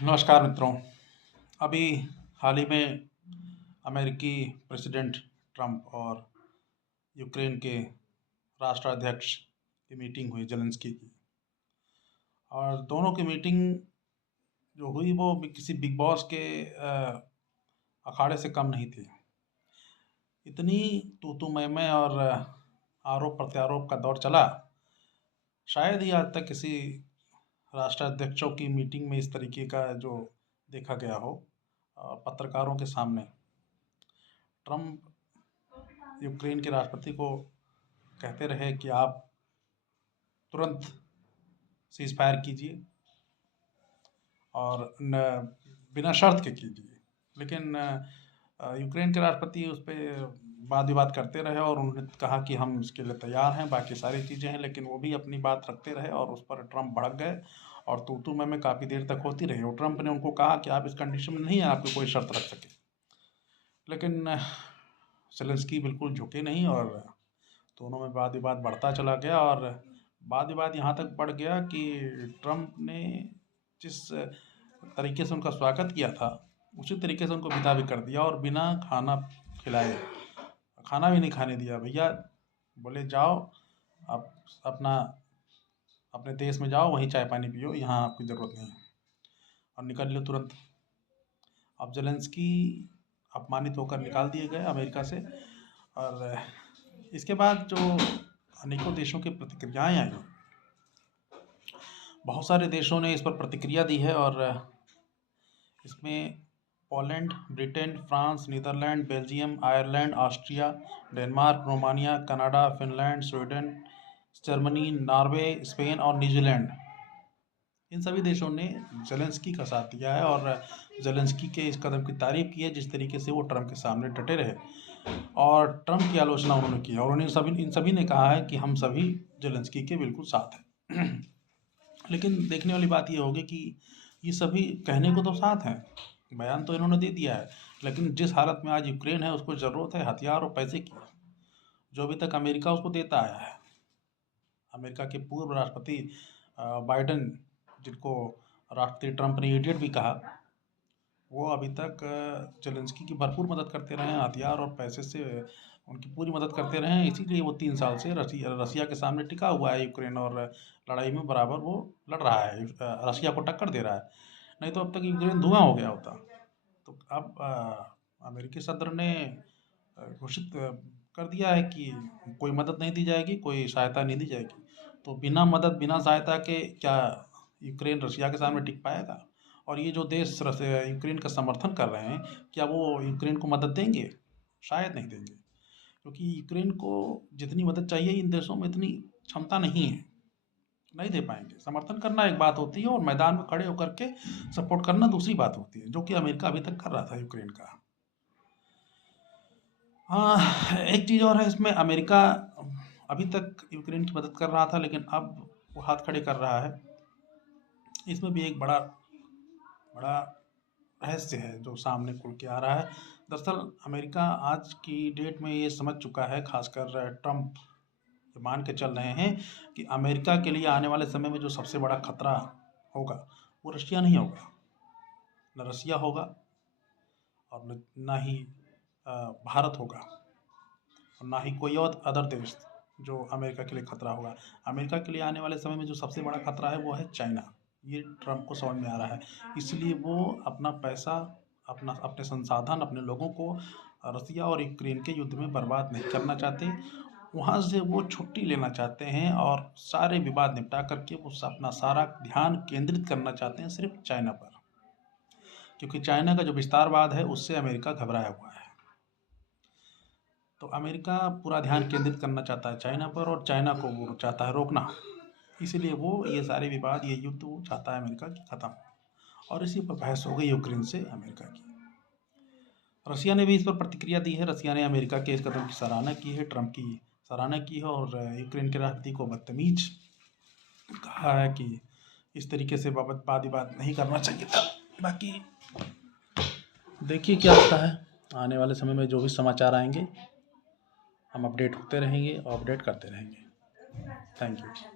नमस्कार मित्रों। अभी हाल ही में अमेरिकी प्रेसिडेंट ट्रंप और यूक्रेन के राष्ट्राध्यक्ष की मीटिंग हुई जेलेंस्की की। और दोनों की मीटिंग जो हुई वो किसी बिग बॉस के अखाड़े से कम नहीं थी। इतनी तू मैं और आरोप प्रत्यारोप का दौर चला। शायद ही आज तक किसी राष्ट्राध्यक्षों की मीटिंग में इस तरीके का जो देखा गया हो। पत्रकारों के सामने ट्रंप यूक्रेन के राष्ट्रपति को कहते रहे कि आप तुरंत सीज फायर कीजिए और बिना शर्त के कीजिए। लेकिन यूक्रेन के राष्ट्रपति उस पर वाद विवाद करते रहे और उन्होंने कहा कि हम इसके लिए तैयार हैं, बाकी सारी चीज़ें हैं, लेकिन वो भी अपनी बात रखते रहे और उस पर ट्रंप भड़क गए और तू मैं काफ़ी देर तक होती रही। और ट्रंप ने उनको कहा कि आप इस कंडीशन में नहीं है आपकी कोई शर्त रख सके। लेकिन जेलेंस्की बिल्कुल झुके नहीं और दोनों में वाद विवाद बढ़ता चला गया और वाद विवाद यहाँ तक बढ़ गया कि ट्रंप ने जिस तरीके से उनका स्वागत किया था उसी तरीके से उनको विदा भी कर दिया और बिना खाना खिलाए, खाना भी नहीं खाने दिया। भैया बोले जाओ आप अपना अपने देश में जाओ, वहीं चाय पानी पियो, यहाँ आपकी ज़रूरत नहीं है, और निकल लो तुरंत। अब जेलेंस्की अपमानित होकर निकाल दिए गए अमेरिका से। और इसके बाद जो अनेकों देशों की प्रतिक्रियाएं आई, बहुत सारे देशों ने इस पर प्रतिक्रिया दी है। और इसमें Poland, Britain, France, Netherlands, Belgium, Ireland, Austria, Denmark, Romania, Canada, Finland, Sweden, Germany, Norway, Spain और न्यूजीलैंड, इन सभी देशों ने जेलेंस्की का साथ दिया है और जेलेंस्की के इस कदम की तारीफ की है जिस तरीके से वो ट्रंप के सामने डटे रहे और ट्रंप की आलोचना उन्होंने की। और उन्हें इन सभी ने कहा है कि हम सभी जेलेंस्की के बिल्कुल साथ हैं। लेकिन देखने वाली बात ये होगी कि ये सभी कहने को तो साथ हैं, बयान तो इन्होंने दे दिया है, लेकिन जिस हालत में आज यूक्रेन है उसको ज़रूरत है हथियार और पैसे की, जो अभी तक अमेरिका उसको देता आया है। अमेरिका के पूर्व राष्ट्रपति बाइडन, जिनको राष्ट्रपति ट्रंप ने इडियट भी कहा, वो अभी तक जेलेंस्की की भरपूर मदद करते रहे हैं, हथियार और पैसे से उनकी पूरी मदद करते रहे हैं। इसीलिए वो 3 साल से रसिया के सामने टिका हुआ है यूक्रेन और लड़ाई में बराबर वो लड़ रहा है, रसिया को टक्कर दे रहा है। नहीं तो अब तक यूक्रेन धुआं हो गया होता। तो अब अमेरिकी सदर ने घोषित कर दिया है कि कोई मदद नहीं दी जाएगी, कोई सहायता नहीं दी जाएगी। तो बिना मदद बिना सहायता के क्या यूक्रेन रसिया के सामने टिक पाएगा? और ये जो देश यूक्रेन का समर्थन कर रहे हैं, क्या वो यूक्रेन को मदद देंगे? शायद नहीं देंगे, क्योंकि यूक्रेन को जितनी मदद चाहिए इन देशों में इतनी क्षमता नहीं है, नहीं दे पाएंगे। समर्थन करना एक बात होती है और मैदान में खड़े होकर के सपोर्ट करना दूसरी बात होती है, जो कि अमेरिका अभी तक कर रहा था यूक्रेन का। हाँ, एक चीज़ और है इसमें, अमेरिका अभी तक यूक्रेन की मदद कर रहा था लेकिन अब वो हाथ खड़े कर रहा है। इसमें भी एक बड़ा बड़ा रहस्य है जो सामने खुल के आ रहा है। दरअसल अमेरिका आज की डेट में ये समझ चुका है, खासकर ट्रंप ये मान के चल रहे हैं कि अमेरिका के लिए आने वाले समय में जो सबसे बड़ा खतरा होगा वो रशिया नहीं होगा, न रसिया होगा और न ही भारत होगा, और ना ही कोई और अदर देश जो अमेरिका के लिए खतरा होगा। अमेरिका के लिए आने वाले समय में जो सबसे बड़ा खतरा है वो है चाइना। ये ट्रंप को समझ में आ रहा है, इसलिए वो अपना पैसा, अपने संसाधन, अपने लोगों को रसिया और यूक्रेन के युद्ध में बर्बाद नहीं करना चाहते। वहाँ से वो छुट्टी लेना चाहते हैं और सारे विवाद निपटा करके वो अपना सारा ध्यान केंद्रित करना चाहते हैं सिर्फ चाइना पर, क्योंकि चाइना का जो विस्तारवाद है उससे अमेरिका घबराया हुआ है। तो अमेरिका पूरा ध्यान केंद्रित करना चाहता है चाइना पर और चाइना को वो चाहता है रोकना। इसीलिए वो ये सारे विवाद, ये युद्ध वो चाहता है अमेरिका की ख़त्म। और इसी पर बहस हो गई यूक्रेन से अमेरिका की। रसिया ने भी इस पर प्रतिक्रिया दी है। रसिया ने अमेरिका के इस कदम की सराहना की है, ट्रंप की सराहना की है और यूक्रेन के राष्ट्रपति को बदतमीज कहा है कि इस तरीके से वाद विवाद नहीं करना चाहिए था। बाकी देखिए क्या होता है, आने वाले समय में जो भी समाचार आएंगे हम अपडेट होते रहेंगे और अपडेट करते रहेंगे। Thank you.